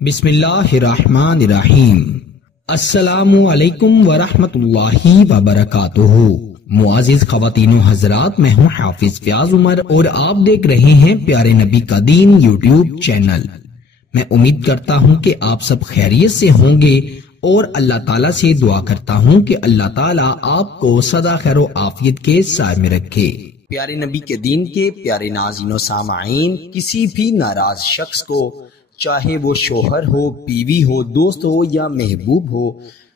بسم اللہ الرحمن الرحیم۔ السلام علیکم ورحمۃ اللہ وبرکاتہ۔ معزز خواتین و حضرات، میں ہوں حافظ فیاض عمر اور آپ دیکھ رہے ہیں پیارے نبی کا دین یوٹیوب چینل۔ میں امید کرتا ہوں کہ آپ سب خیریت سے ہوں گے اور اللہ تعالیٰ سے دعا کرتا ہوں کہ اللہ تعالیٰ آپ کو سدا خیر و عافیت کے سائے میں رکھے۔ پیارے نبی کے دین کے پیارے ناظرین و سامعین، کسی بھی ناراض شخص کو، چاہے وہ شوہر ہو، بیوی ہو، دوست ہو یا محبوب ہو،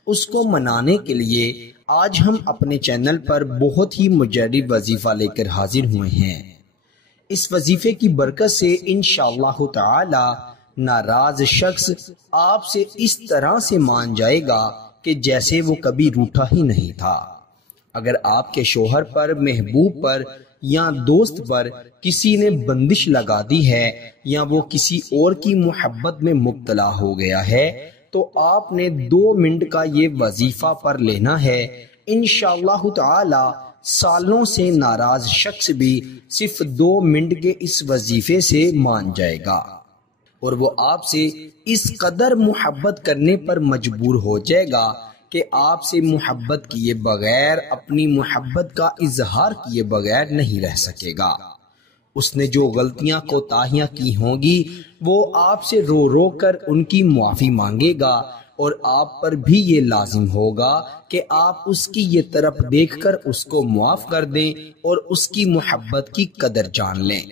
اس کو منانے کے لیے آج ہم اپنے چینل پر بہت ہی مجرب وظیفہ لے کر حاضر ہوئے ہیں۔ اس وظیفے کی برکت سے انشاءاللہ تعالی ناراض شخص آپ سے اس طرح سے مان جائے گا کہ جیسے وہ کبھی روٹھا ہی نہیں تھا۔ اگر آپ کے شوہر پر، محبوب پر یا دوست پر کسی نے بندش لگا دی ہے یا وہ کسی اور کی محبت میں مبتلا ہو گیا ہے تو آپ نے 2 منٹ کا یہ وظیفہ پر لینا ہے۔ انشاءاللہ تعالی سالوں سے ناراض شخص بھی صرف 2 منٹ کے اس وظیفے سے مان جائے گا اور وہ آپ سے اس قدر محبت کرنے پر مجبور ہو جائے گا کہ آپ سے محبت کیے بغیر، اپنی محبت کا اظہار کیے بغیر نہیں رہ سکے گا۔ اس نے جو غلطیاں کوتاہیاں کی ہوں گی وہ آپ سے رو رو کر ان کی معافی مانگے گا اور آپ پر بھی یہ لازم ہوگا کہ آپ اس کی یہ طرف دیکھ کر اس کو معاف کر دیں اور اس کی محبت کی قدر جان لیں۔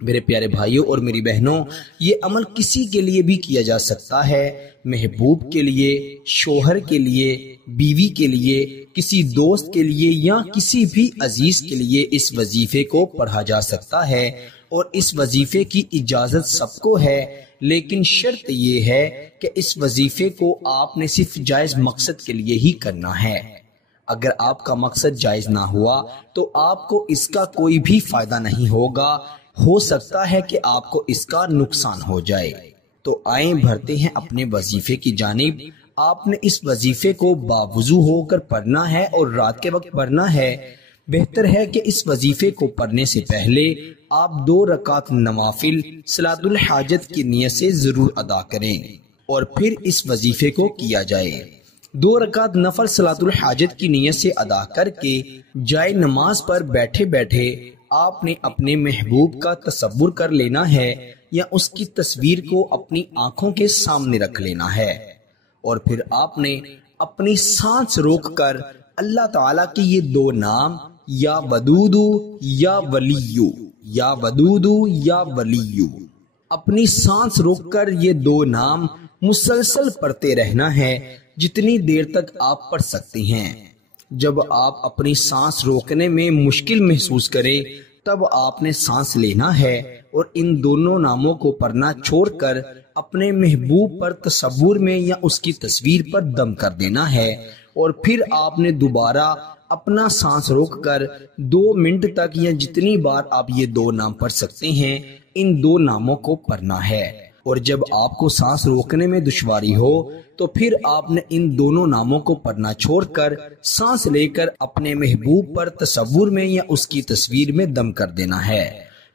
میرے پیارے بھائیوں اور میری بہنوں، یہ عمل کسی کے لیے بھی کیا جا سکتا ہے، محبوب کے لیے، شوہر کے لیے، بیوی کے لیے، کسی دوست کے لیے یا کسی بھی عزیز کے لیے اس وظیفے کو پڑھا جا سکتا ہے اور اس وظیفے کی اجازت سب کو ہے، لیکن شرط یہ ہے کہ اس وظیفے کو آپ نے صرف جائز مقصد کے لیے ہی کرنا ہے۔ اگر آپ کا مقصد جائز نہ ہوا تو آپ کو اس کا کوئی بھی فائدہ نہیں ہوگا، ہو سکتا ہے کہ آپ کو اس کا نقصان ہو جائے۔ تو آئیں بڑھتے ہیں اپنے وظیفے کی جانب۔ آپ نے اس وظیفے کو باوضو ہو کر پڑھنا ہے اور رات کے وقت پڑھنا ہے۔ بہتر ہے کہ اس وظیفے کو پڑھنے سے پہلے آپ 2 رکعت نوافل صلاۃ الحاجت کی نیت سے ضرور ادا کریں اور پھر اس وظیفے کو کیا جائے۔ 2 رکعت نفل صلاۃ الحاجت کی نیت سے ادا کر کے جائے نماز پر بیٹھے بیٹھے آپ نے اپنے محبوب کا تصور کر لینا ہے یا اس کی تصویر کو اپنی آنکھوں کے سامنے رکھ لینا ہے اور پھر آپ نے اپنی سانس روک کر اللہ تعالیٰ کے یہ 2 نام یا ودودو یا ولیو، یا ودودو یا ولیو، اپنی سانس روک کر یہ 2 نام مسلسل پڑھتے رہنا ہے جتنی دیر تک آپ پڑھ سکتے ہیں۔ جب آپ اپنی سانس روکنے میں مشکل محسوس کریں تب آپ نے سانس لینا ہے اور ان دونوں ناموں کو پڑھنا چھوڑ کر اپنے محبوب پر تصور میں یا اس کی تصویر پر دم کر دینا ہے اور پھر آپ نے دوبارہ اپنا سانس روک کر 2 منٹ تک یا جتنی بار آپ یہ 2 نام پڑھ سکتے ہیں ان 2 ناموں کو پڑھنا ہے۔ اور جب آپ کو سانس روکنے میں دشواری ہو تو پھر آپ نے ان دونوں ناموں کو پڑھنا چھوڑ کر سانس لے کر اپنے محبوب پر تصور میں یا اس کی تصویر میں دم کر دینا ہے۔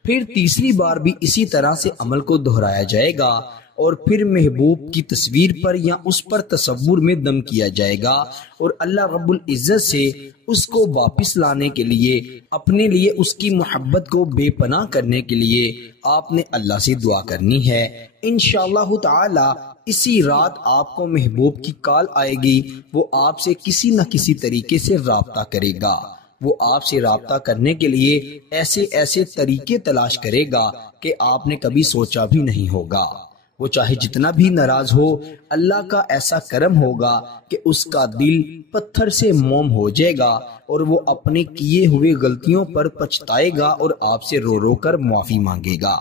پھر تیسری بار بھی اسی طرح سے عمل کو دہرایا جائے گا اور پھر محبوب کی تصویر پر یا اس پر تصور میں دم کیا جائے گا اور اللہ رب العزت سے اس کو واپس لانے کے لیے، اپنے لیے اس کی محبت کو بے پناہ کرنے کے لیے آپ نے اللہ سے دعا کرنی ہے۔ انشاءاللہ تعالی اسی رات آپ کو محبوب کی کال آئے گی، وہ آپ سے کسی نہ کسی طریقے سے رابطہ کرے گا۔ وہ آپ سے رابطہ کرنے کے لیے ایسے طریقے تلاش کرے گا کہ آپ نے کبھی سوچا بھی نہیں ہوگا۔ وہ چاہے جتنا بھی ناراض ہو، اللہ کا ایسا کرم ہوگا کہ اس کا دل پتھر سے موم ہو جائے گا اور وہ اپنے کیے ہوئے غلطیوں پر پچھتائے گا اور آپ سے رو رو کر معافی مانگے گا۔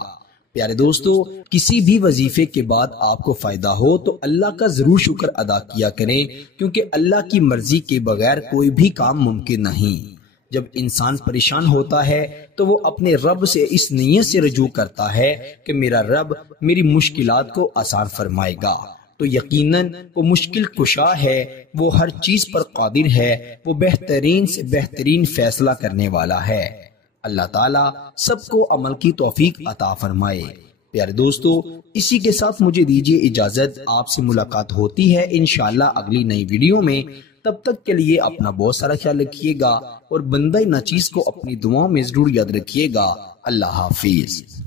پیارے دوستو، کسی بھی وظیفے کے بعد آپ کو فائدہ ہو تو اللہ کا ضرور شکر ادا کیا کریں، کیونکہ اللہ کی مرضی کے بغیر کوئی بھی کام ممکن نہیں۔ جب انسان پریشان ہوتا ہے تو وہ اپنے رب سے اس نیت سے رجوع کرتا ہے کہ میرا رب میری مشکلات کو آسان فرمائے گا، تو یقیناً وہ مشکل کشا ہے، وہ ہر چیز پر قادر ہے، وہ بہترین سے بہترین فیصلہ کرنے والا ہے۔ اللہ تعالیٰ سب کو عمل کی توفیق عطا فرمائے۔ پیارے دوستو اسی کے ساتھ مجھے دیجیے اجازت، آپ سے ملاقات ہوتی ہے انشاءاللہ اگلی نئی ویڈیو میں۔ تب تک کے لیے اپنا بہت سارا خیال رکھیے گا اور بندہ ناچیز کو اپنی دعاؤں میں ضرور یاد رکھیے گا۔ اللہ حافظ۔